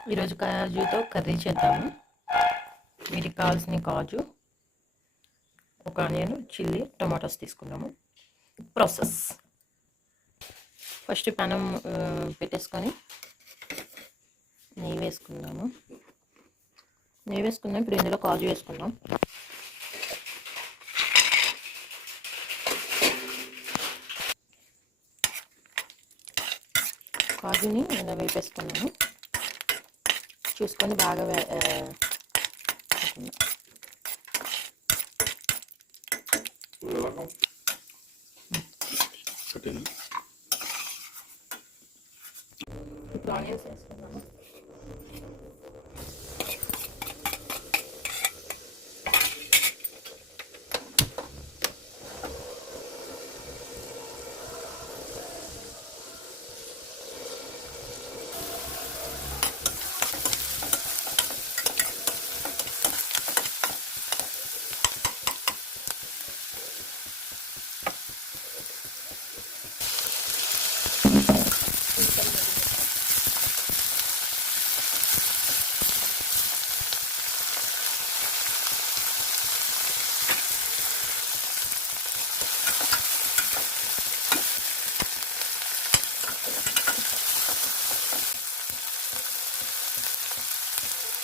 ఈరోజు కాజుతో కర్రీ చేద్దాము. వీటికి కావాల్సిన కాజు ఒక ఆనియన్ చిల్లీ టమాటోస్ తీసుకున్నాము ప్రాసెస్ ఫస్ట్ పెనం పెట్టేసుకొని నెయ్యి వేసుకున్నాము నెయ్యి వేసుకున్నాం ఇప్పుడు ఇందులో కాజు వేసుకున్నాం కాజుని ఇలా వేపేసుకున్నాము చూసుకొని బాగా ఇప్పుడు ఆనియన్స్ వేసుకున్నాము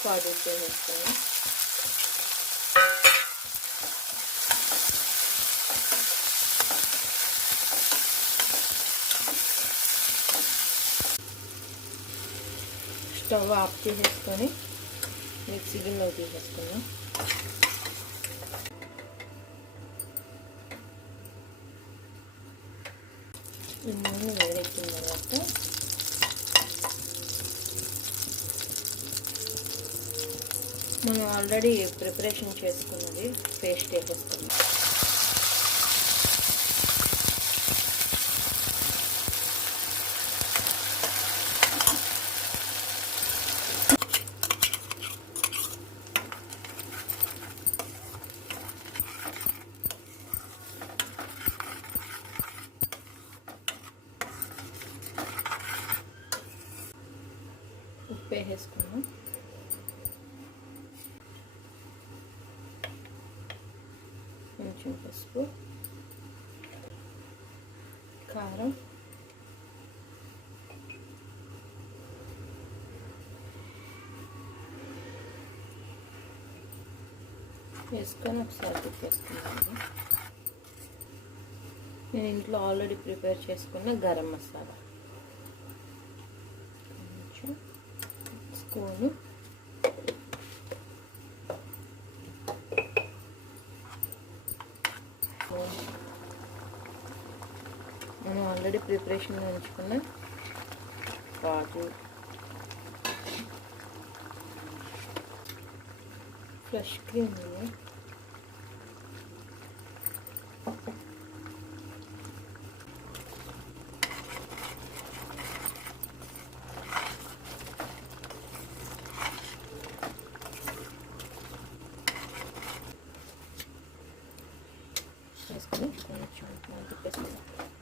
కాజు వేసుకొని స్టవ్ ఆఫ్ చేసేసుకొని మిక్సీ గిన్నెలో తీసేసుకున్నాం ఈ నూనె వేడెక్కిన తర్వాత మనం ఆల్రెడీ ప్రిపరేషన్ చేసుకున్నది పేస్ట్ వేసేసుకున్నాం ఉప్పు వేసేసుకున్నాం కొంచెం పసుపు కారం వేసుకొని ఒకసారి తిప్పేసుకున్నాను నేను ఇంట్లో ఆల్రెడీ ప్రిపేర్ చేసుకున్న గరం మసాలా కొంచెం స్పూను మనం ఆల్రెడీ ప్రిపరేషన్ ఉంచుకున్న కాజు fresh cream Je crois de.